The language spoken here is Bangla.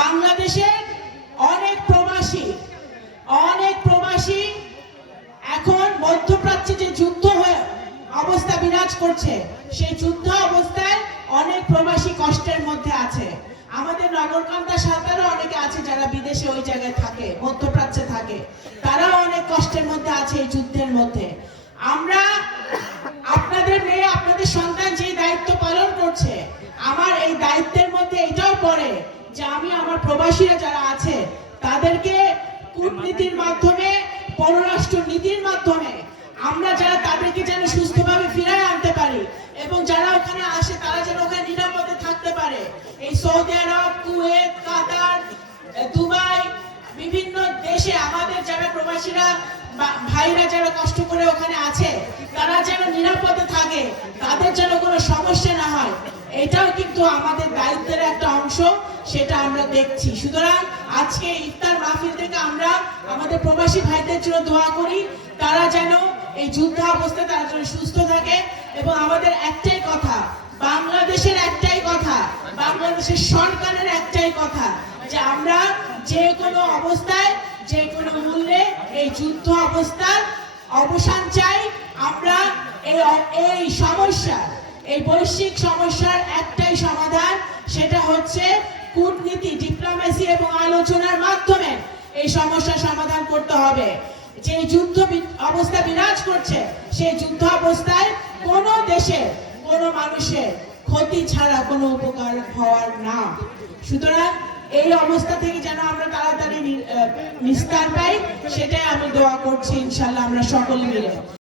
বাংলাদেশের অনেক প্রবাসী এখন মধ্যপ্রাচ্যে যে যুদ্ধ অবস্থা বিরাজ করছে, সেই যুদ্ধ অবস্থায় অনেক প্রবাসী কষ্টের মধ্যে আছে। আমাদের নগরকান্দা সাঁতারও অনেকে আছে যারা বিদেশে ওই জায়গায় থাকে, মধ্যপ্রাচ্যে থাকে, তারাও অনেক কষ্টের মধ্যে আছে এই যুদ্ধের মধ্যে। আমরা আপনাদের মেয়ে, আপনাদের সন্তান যে দায়িত্ব পালন করছে, আমার এই দায়িত্বের মধ্যে এটাও পড়ে যে আমি আমার প্রবাসীরা যারা আছে তাদেরকে কূটনীতির মাধ্যমে, পররাষ্ট্র নীতির মাধ্যমে আমরা যারা তাদেরকে যেন সুস্থভাবে ফিরায় আনতে পারি এবং যারা ওখানে আসে তারা যেন ওখানে নিরাপদে থাকতে পারে। এই সৌদি আরব, কুয়েত, কাতার, দুবাই, বিভিন্ন দেশে আমাদের যারা প্রবাসীরা ভাইরা যারা কষ্ট করে ওখানে আছে তারা যেন নিরাপদে থাকে, তাদের যেন কোনো সমস্যা না হয়, এটাও কিন্তু আমাদের দায়িত্বের একটা অংশ, সেটা আমরা দেখছি। সুতরাং আজকে ইফতার মাহফিল থেকে আমরা আমাদের প্রবাসী ভাইদের জন্য দোয়া করি, তারা যেন এই যুদ্ধ অবস্থায় তারা যেন সুস্থ থাকে। এবং আমাদের একটাই কথা, বাংলাদেশের একটাই কথা, বাংলাদেশের সরকারের একটাই কথা, যে আমরা যে কোনো অবস্থায়, যে কোনো মূল্যে এই যুদ্ধ অবস্থার অবসান চাই। আমরা এই সমস্যা, এই বৈশ্বিক সমস্যার একটাই সমাধান, সেটা হচ্ছে কূটনীতি, ডিপ্লোমেসি এবং আলোচনার মাধ্যমে এই সমস্যার সমাধান করতে হবে। যে যুদ্ধ অবস্থা বিরাজ করছে, সেই যুদ্ধ অবস্থায় কোনো দেশের, কোনো মানুষের ক্ষতি ছাড়া কোনো উপকার হওয়ার না। সুতরাং এই অবস্থা থেকে যেন আমরা তাড়াতাড়ি নিস্তার পাই, সেটাই আমি দোয়া করছি, ইনশাআল্লাহ আমরা সকলে মিলে।